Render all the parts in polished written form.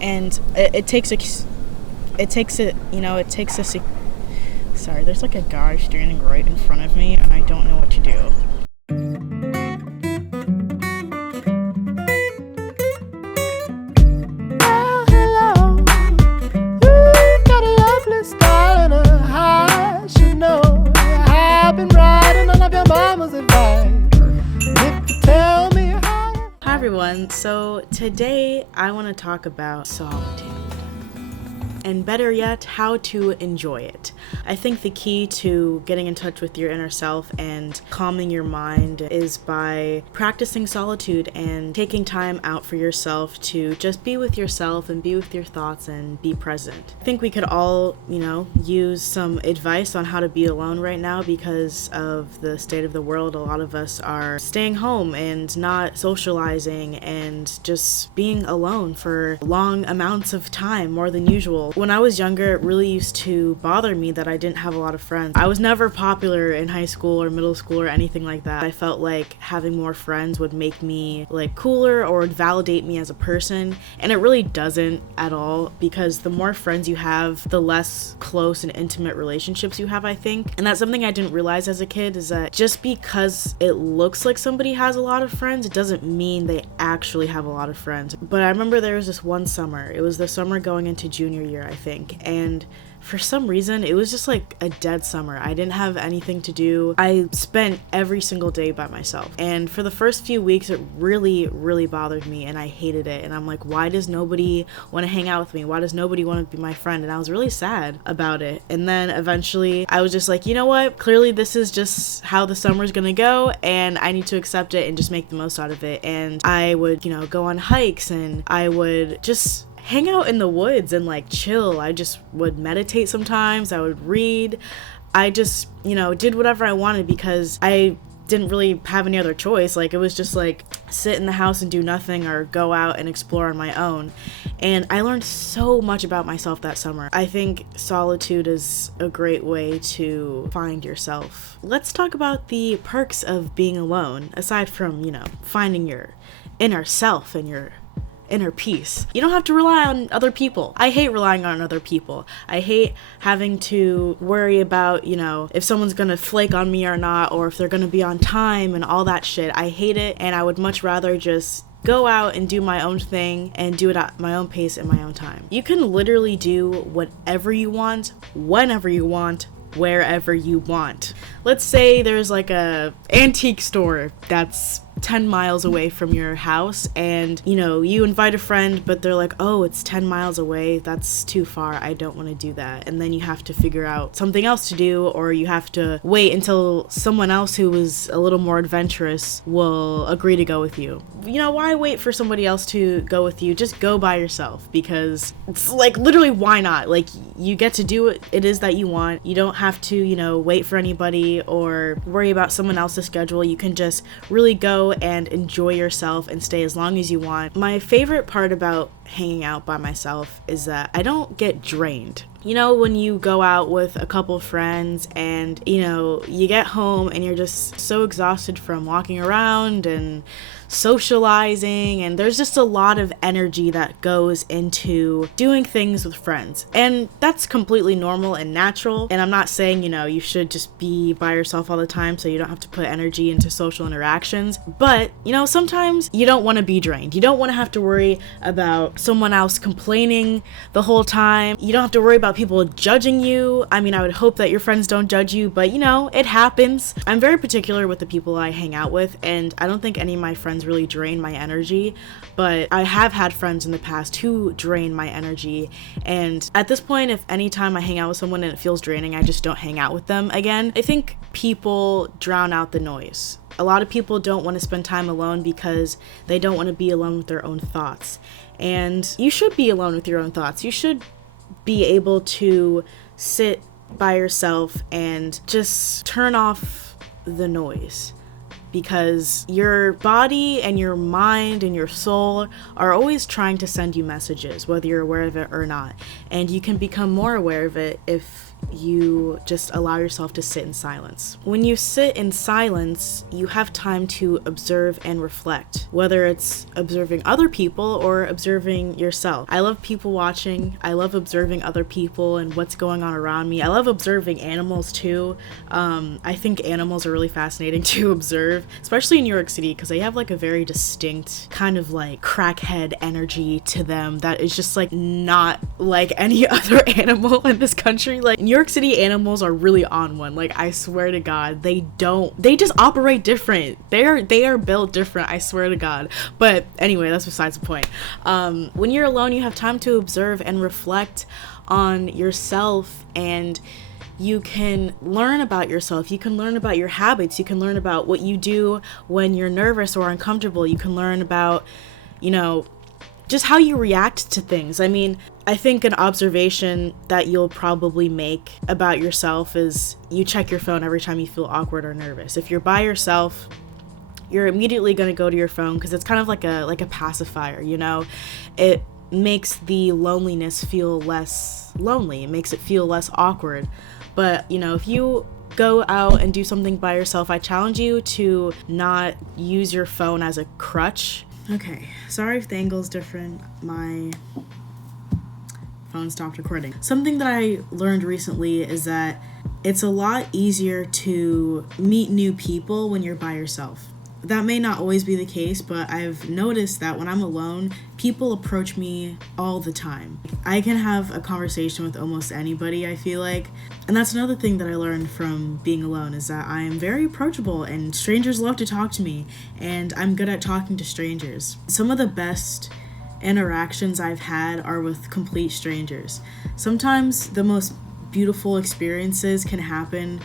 And it takes a sorry, there's like a guy standing right in front of me and I don't know what to do. Hi everyone, so today I want to talk about solitude. And better yet, how to enjoy it. I think the key to getting in touch with your inner self and calming your mind is by practicing solitude and taking time out for yourself to just be with yourself and be with your thoughts and be present. I think we could all, use some advice on how to be alone right now because of the state of the world. A lot of us are staying home and not socializing and just being alone for long amounts of time, more than usual. When I was younger, it really used to bother me that I didn't have a lot of friends. I was never popular in high school or middle school or anything like that. I felt like having more friends would make me cooler or would validate me as a person, and it really doesn't at all, because the more friends you have, the less close and intimate relationships you have, I think. And that's something I didn't realize as a kid, is that just because it looks like somebody has a lot of friends, it doesn't mean they actually have a lot of friends. But I remember there was this one summer, it was the summer going into junior year, I think, and for some reason it was just like a dead summer. I didn't have anything to do. I spent every single day by myself, and for the first few weeks it really bothered me and I hated it, and I'm like, why does nobody want to hang out with me? Why does nobody want to be my friend? And I was really sad about it. And then eventually I was just like, you know what, clearly this is just how the summer's gonna go and I need to accept it and just make the most out of it. And I would go on hikes, and I would just hang out in the woods and chill. I just would meditate sometimes. I would read. I just, did whatever I wanted because I didn't really have any other choice. It was just sit in the house and do nothing or go out and explore on my own. And I learned so much about myself that summer. I think solitude is a great way to find yourself. Let's talk about the perks of being alone, aside from, finding your inner self and your inner peace. You don't have to rely on other people. I hate relying on other people. I hate having to worry about, if someone's gonna flake on me or not, or if they're gonna be on time and all that shit. I hate it, and I would much rather just go out and do my own thing and do it at my own pace in my own time. You can literally do whatever you want, whenever you want, wherever you want. Let's say there's a antique store that's 10 miles away from your house, and you invite a friend, but they're like, oh, it's 10 miles away, that's too far, I don't want to do that. And then you have to figure out something else to do, or you have to wait until someone else who is a little more adventurous will agree to go with you. Why wait for somebody else to go with you? Just go by yourself, because it's literally, why not? You get to do what it is that you want. You don't have to wait for anybody or worry about someone else's schedule. You can just really go and enjoy yourself and stay as long as you want. My favorite part about hanging out by myself is that I don't get drained. When you go out with a couple friends and you get home and you're just so exhausted from walking around and socializing, and there's just a lot of energy that goes into doing things with friends, and that's completely normal and natural. And I'm not saying you should just be by yourself all the time so you don't have to put energy into social interactions, but sometimes you don't want to be drained. You don't want to have to worry about someone else complaining the whole time. You don't have to worry about people judging you. I mean, I would hope that your friends don't judge you, but it happens. I'm very particular with the people I hang out with, and I don't think any of my friends really drain my energy, but I have had friends in the past who drain my energy. And at this point, if anytime I hang out with someone and it feels draining, I just don't hang out with them again. I think people drown out the noise. A lot of people don't want to spend time alone because they don't want to be alone with their own thoughts. And you should be alone with your own thoughts. You should be able to sit by yourself and just turn off the noise, because your body and your mind and your soul are always trying to send you messages, whether you're aware of it or not. And you can become more aware of it if you just allow yourself to sit in silence. When you sit in silence, you have time to observe and reflect, whether it's observing other people or observing yourself. I love people watching. I love observing other people and what's going on around me. I love observing animals too. I think animals are really fascinating to observe, especially in New York City, because they have like a very distinct kind of like crackhead energy to them that is just like not like any other animal in this country. Like New York City animals are really on one. Like I swear to God, they just operate different. They are built different, I swear to God. But anyway, that's besides the point. When you're alone, you have time to observe and reflect on yourself, and you can learn about yourself. You can learn about your habits. You can learn about what you do when you're nervous or uncomfortable. You can learn about, just how you react to things. I mean, I think an observation that you'll probably make about yourself is you check your phone every time you feel awkward or nervous. If you're by yourself, you're immediately going to go to your phone because it's kind of like a pacifier, It makes the loneliness feel less lonely. It makes it feel less awkward. But, if you go out and do something by yourself, I challenge you to not use your phone as a crutch. Okay, sorry if the angle's different. My phone stopped recording. Something that I learned recently is that it's a lot easier to meet new people when you're by yourself. That may not always be the case, but I've noticed that when I'm alone, people approach me all the time. I can have a conversation with almost anybody, I feel like. And that's another thing that I learned from being alone, is that I am very approachable and strangers love to talk to me, and I'm good at talking to strangers. Some of the best interactions I've had are with complete strangers. Sometimes the most beautiful experiences can happen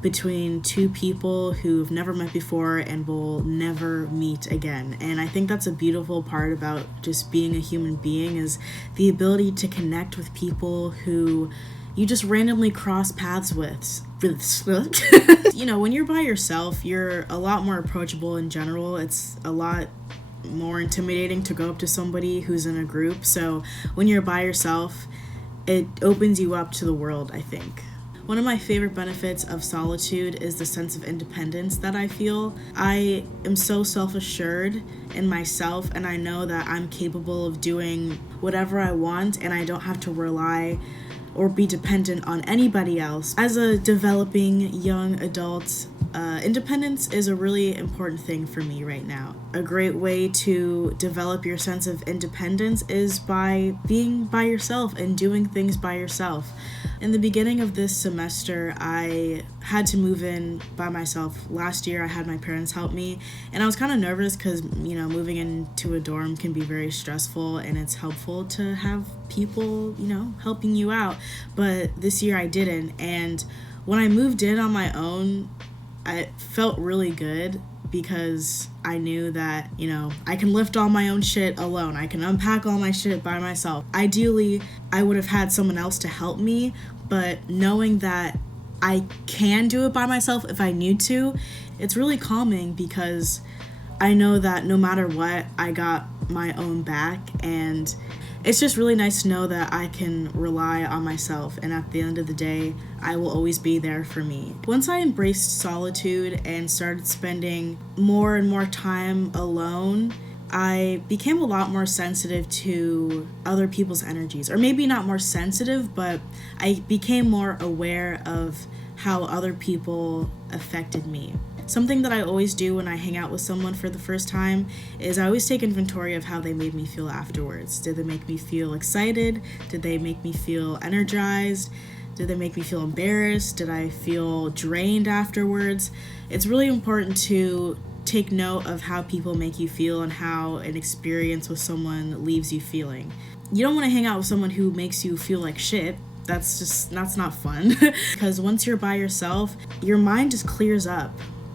between two people who've never met before and will never meet again. And I think that's a beautiful part about just being a human being, is the ability to connect with people who you just randomly cross paths with. When you're by yourself, you're a lot more approachable in general. It's a lot more intimidating to go up to somebody who's in a group. So when you're by yourself, it opens you up to the world, I think. One of my favorite benefits of solitude is the sense of independence that I feel. I am so self-assured in myself, and I know that I'm capable of doing whatever I want, and I don't have to rely or be dependent on anybody else. As a developing young adult, independence is a really important thing for me right now. A great way to develop your sense of independence is by being by yourself and doing things by yourself. In the beginning of this semester, I had to move in by myself. Last year, I had my parents help me, and I was kind of nervous because, moving into a dorm can be very stressful, and it's helpful to have people, helping you out. But this year I didn't, and when I moved in on my own, I felt really good because I knew that, I can lift all my own shit alone. I can unpack all my shit by myself. Ideally, I would have had someone else to help me, but knowing that I can do it by myself if I need to, it's really calming because I know that no matter what, I got my own back, and it's just really nice to know that I can rely on myself, and at the end of the day, I will always be there for me. Once I embraced solitude and started spending more and more time alone, I became a lot more sensitive to other people's energies. Or maybe not more sensitive, but I became more aware of how other people affected me. Something that I always do when I hang out with someone for the first time is I always take inventory of how they made me feel afterwards. Did they make me feel excited? Did they make me feel energized? Did they make me feel embarrassed? Did I feel drained afterwards? It's really important to take note of how people make you feel and how an experience with someone leaves you feeling. You don't want to hang out with someone who makes you feel like shit. That's not fun. Because once you're by yourself, your mind just clears up,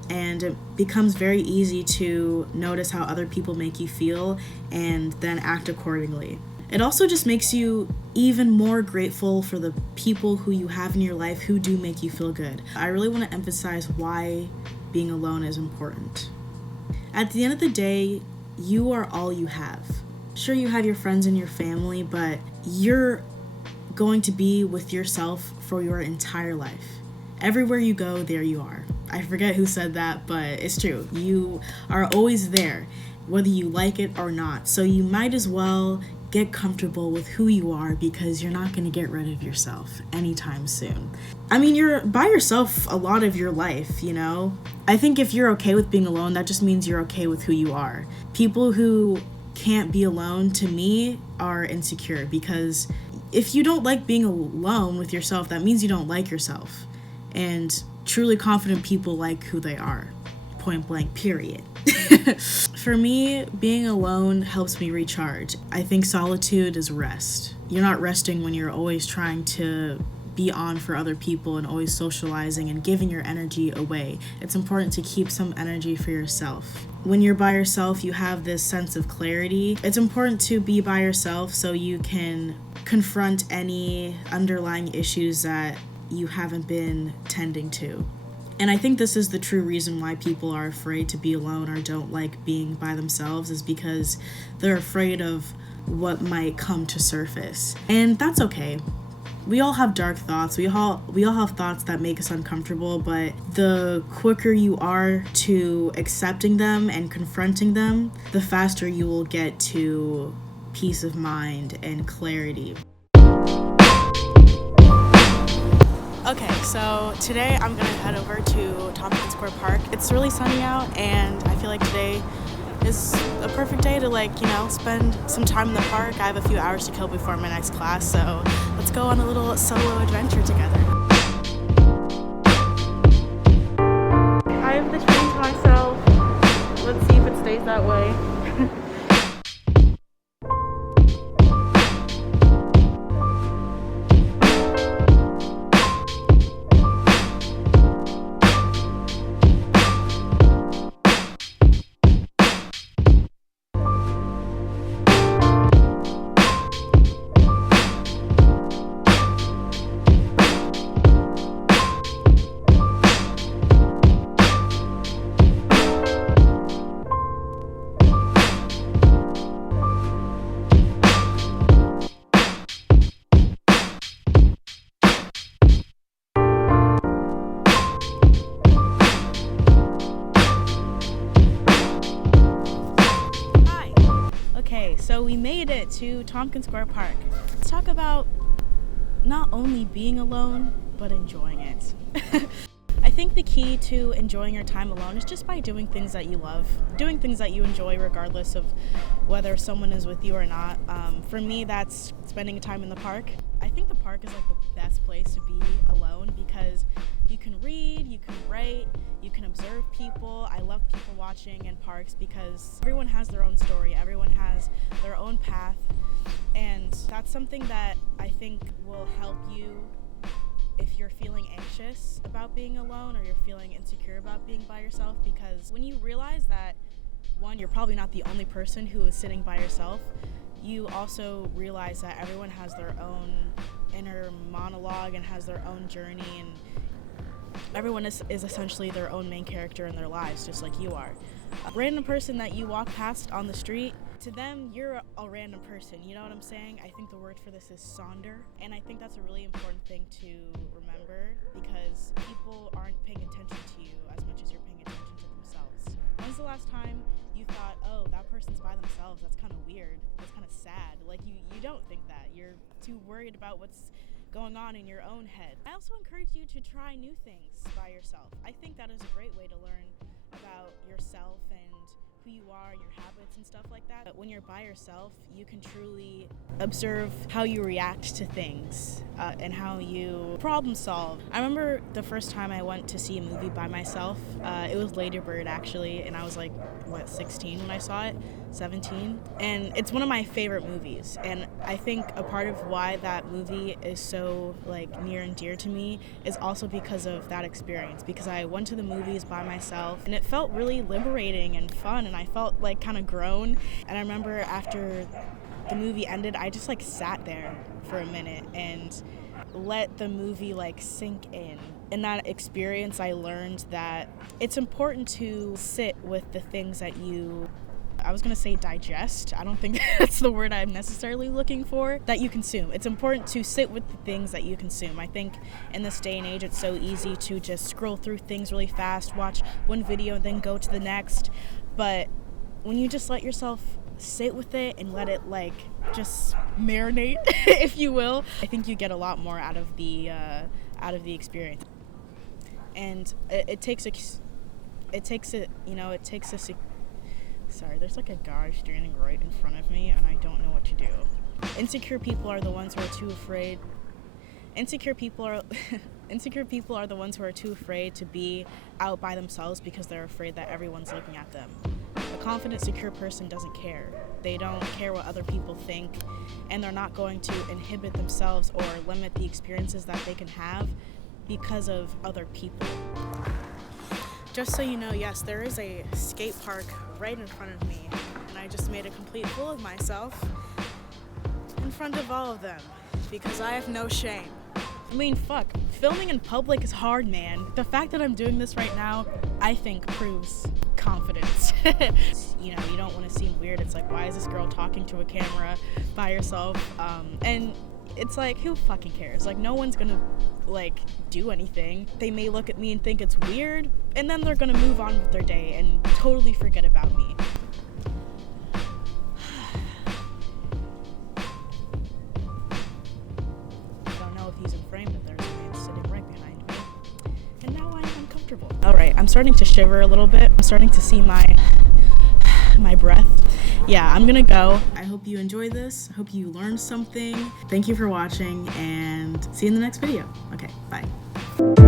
and it becomes very easy to notice how other people make you feel and then act accordingly. It also just makes you even more grateful for the people who you have in your life who do make you feel good. I really want to emphasize why being alone is important. At the end of the day, you are all you have. Sure, you have your friends and your family, but you're going to be with yourself for your entire life. Everywhere you go, there you are. I forget who said that, but it's true. You are always there, whether you like it or not. So you might as well get comfortable with who you are, because you're not going to get rid of yourself anytime soon. I mean, you're by yourself a lot of your life, you know? I think if you're okay with being alone, that just means you're okay with who you are. People who can't be alone, to me, are insecure, because if you don't like being alone with yourself, that means you don't like yourself. And truly confident people like who they are. Point blank, period. For me, being alone helps me recharge. I think solitude is rest. You're not resting when you're always trying to be on for other people and always socializing and giving your energy away. It's important to keep some energy for yourself. When you're by yourself, you have this sense of clarity. It's important to be by yourself so you can confront any underlying issues that you haven't been tending to. And I think this is the true reason why people are afraid to be alone or don't like being by themselves, is because they're afraid of what might come to surface. And that's okay. We all have dark thoughts. We all have thoughts that make us uncomfortable, but the quicker you are to accepting them and confronting them, the faster you will get to peace of mind and clarity. Okay, so today I'm gonna head over to Tompkins Square Park. It's really sunny out, and I feel like today is a perfect day to spend some time in the park. I have a few hours to kill before my next class, so let's go on a little solo adventure together. I have the train to myself. Let's see if it stays that way. So we made it to Tompkins Square Park. Let's talk about not only being alone, but enjoying it. I think the key to enjoying your time alone is just by doing things that you love, doing things that you enjoy regardless of whether someone is with you or not. For me, that's spending time in the park. I think the park is like the best place to be alone because you can read, you can write, you can observe people. I love people watching in parks because everyone has their own story, everyone has their own path, and that's something that I think will help you if you're feeling anxious about being alone or you're feeling insecure about being by yourself, because when you realize that, one, you're probably not the only person who is sitting by yourself, you also realize that everyone has their own inner monologue and has their own journey, and everyone is essentially their own main character in their lives, just like you are. A random person that you walk past on the street, to them, you're a random person, you know what I'm saying? I think the word for this is sonder, and I think that's a really important thing to remember because people aren't paying attention to you as much as you're paying attention to themselves. When's the last time you thought, oh, that person's by themselves, that's kind of weird, that's kind of sad? Like, you don't think that. You're too worried about what's going on in your own head. I also encourage you to try new things by yourself. I think that is a great way to learn about yourself and who you are, your habits and stuff like that. But when you're by yourself, you can truly observe how you react to things and how you problem solve. I remember the first time I went to see a movie by myself. It was Lady Bird, actually, and I was like, 16 when I saw it? 17? And it's one of my favorite movies, and I think a part of why that movie is so near and dear to me is also because of that experience, because I went to the movies by myself and it felt really liberating and fun, and I felt kind of grown. And I remember after the movie ended, I just sat there for a minute and let the movie like sink in. In that experience, I learned that it's important to sit with the things that you, I was gonna say digest. I don't think that's the word I'm necessarily looking for. That you consume. It's important to sit with the things that you consume. I think in this day and age, it's so easy to just scroll through things really fast, watch one video, and then go to the next. But when you just let yourself sit with it and let it like just marinate, if you will, I think you get a lot more out of the experience. And it takes a sorry, there's like a guy standing right in front of me and I don't know what to do. Insecure people are the ones who are too afraid. Insecure people are the ones who are too afraid to be out by themselves because they're afraid that everyone's looking at them. A confident, secure person doesn't care. They don't care what other people think, and they're not going to inhibit themselves or limit the experiences that they can have because of other people. Just so you know, yes, there is a skate park right in front of me, and I just made a complete fool of myself in front of all of them because I have no shame. I mean, fuck, filming in public is hard, man. The fact that I'm doing this right now, I think proves confidence. You know, you don't want to seem weird. It's like, why is this girl talking to a camera by herself? And it's like, who fucking cares? Like, no one's gonna like do anything. They may look at me and think it's weird, and then they're gonna move on with their day and totally forget about me. I don't know if he's in frame, but there's a man sitting right behind me. And now I'm uncomfortable. Alright, I'm starting to shiver a little bit. I'm starting to see my breath. Yeah, I'm gonna go. I hope you enjoyed this. I hope you learned something. Thank you for watching, and see you in the next video. Okay, bye.